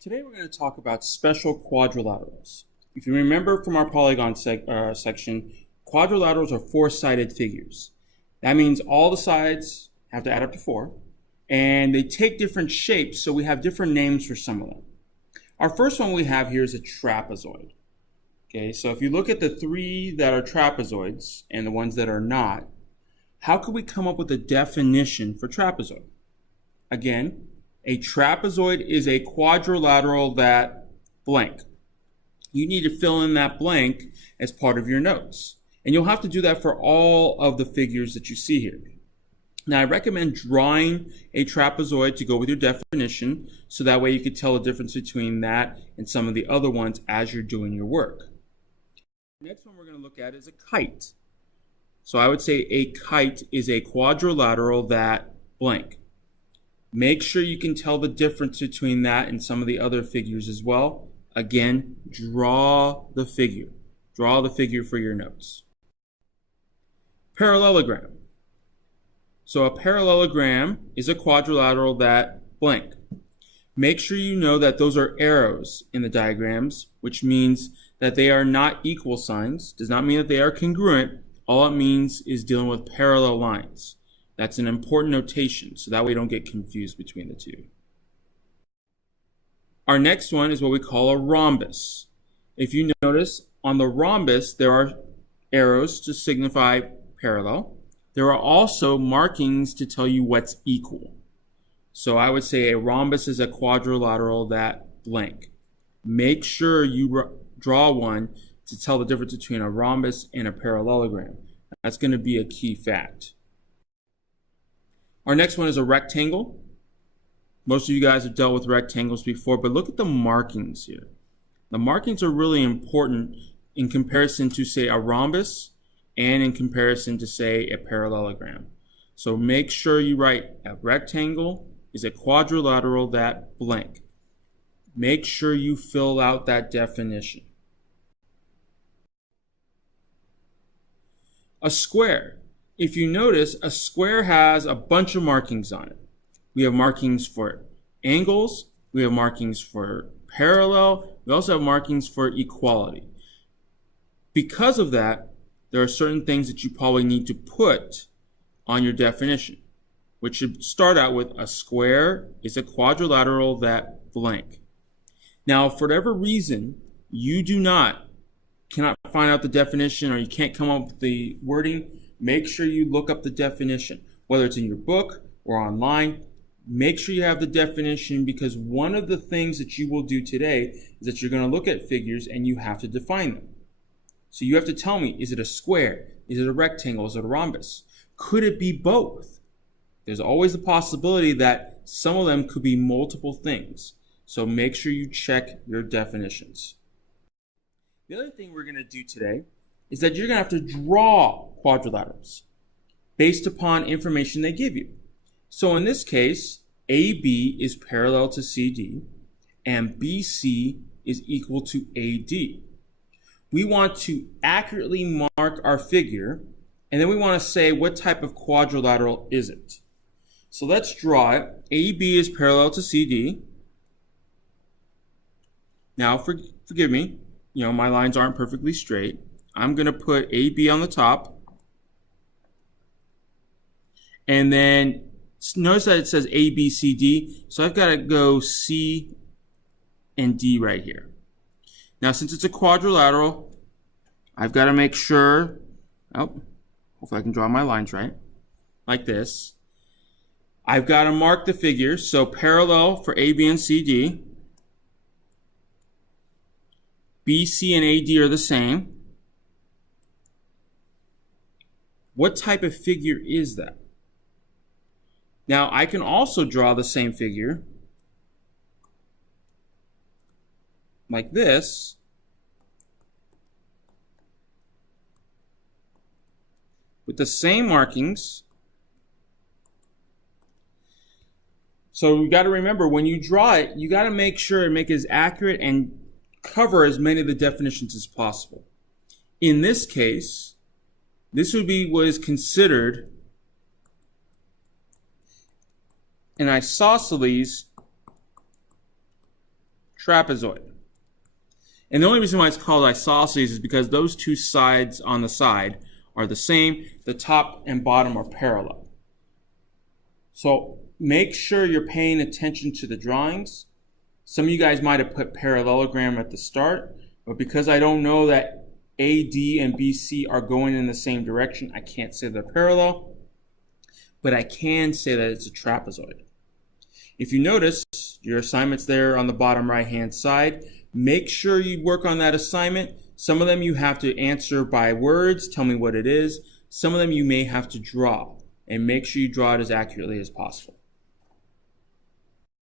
Today we're going to talk about special quadrilaterals. If you remember from our polygon section, quadrilaterals are four-sided figures. That means all the sides have to add up to 4, and they take different shapes, so we have different names for some of them. Our first one we have here is a trapezoid. Okay, so if you look at the 3 that are trapezoids and the ones that are not, how could we come up with a definition for trapezoid? Again, a trapezoid is a quadrilateral that blank. You need to fill in that blank as part of your notes. And you'll have to do that for all of the figures that you see here. Now, I recommend drawing a trapezoid to go with your definition, so that way you can tell the difference between that and some of the other ones as you're doing your work. The next one we're going to look at is a kite. So I would say a kite is a quadrilateral that blank. Make sure you can tell the difference between that and some of the other figures as well. Again, draw the figure. Draw the figure for your notes. Parallelogram. So a parallelogram is a quadrilateral that blank. Make sure you know that those are arrows in the diagrams, which means that they are not equal signs. Does not mean that they are congruent. All it means is dealing with parallel lines. That's an important notation, so that way you don't get confused between the two. Our next one is what we call a rhombus. If you notice, on the rhombus, there are arrows to signify parallel. There are also markings to tell you what's equal. So I would say a rhombus is a quadrilateral that blank. Make sure you draw one to tell the difference between a rhombus and a parallelogram. That's going to be a key fact. Our next one is a rectangle. Most of you guys have dealt with rectangles before, but look at the markings here. The markings are really important in comparison to, say, a rhombus and in comparison to, say, a parallelogram. So make sure you write a rectangle is a quadrilateral that blank. Make sure you fill out that definition. A square. If you notice, a square has a bunch of markings on it. We have markings for angles, we have markings for parallel, we also have markings for equality. Because of that, there are certain things that you probably need to put on your definition, which should start out with a square is a quadrilateral that blank. Now, for whatever reason, you cannot find out the definition or you can't come up with the wording, make sure you look up the definition, whether it's in your book or online. Make sure you have the definition, because one of the things that you will do today is that you're going to look at figures and you have to define them. So you have to tell me, is it a square? Is it a rectangle? Is it a rhombus? Could it be both? There's always the possibility that some of them could be multiple things. So make sure you check your definitions. The other thing we're going to do today is that you're going to have to draw quadrilaterals based upon information they give you. So in this case, AB is parallel to CD and BC is equal to AD. We want to accurately mark our figure, and then we want to say what type of quadrilateral is it. So let's draw it. AB is parallel to CD. Now forgive me, my lines aren't perfectly straight. I'm going to put AB on the top. And then notice that it says A, B, C, D. So I've got to go C and D right here. Now, since it's a quadrilateral, I've got to make sure, hopefully I can draw my lines right, like this. I've got to mark the figures. So parallel for A, B, and C, D. B, C, and AD are the same. What type of figure is that? Now, I can also draw the same figure like this, with the same markings. So we've got to remember, when you draw it, you got to make sure and make it as accurate and cover as many of the definitions as possible. In this case, this would be what is considered an isosceles trapezoid. And the only reason why it's called isosceles is because those two sides on the side are the same. The top and bottom are parallel. So make sure you're paying attention to the drawings. Some of you guys might have put parallelogram at the start, but because I don't know that AD and BC are going in the same direction, I can't say they're parallel, but I can say that it's a trapezoid. If you notice, your assignment's there on the bottom right-hand side. Make sure you work on that assignment. Some of them you have to answer by words, tell me what it is. Some of them you may have to draw, and make sure you draw it as accurately as possible.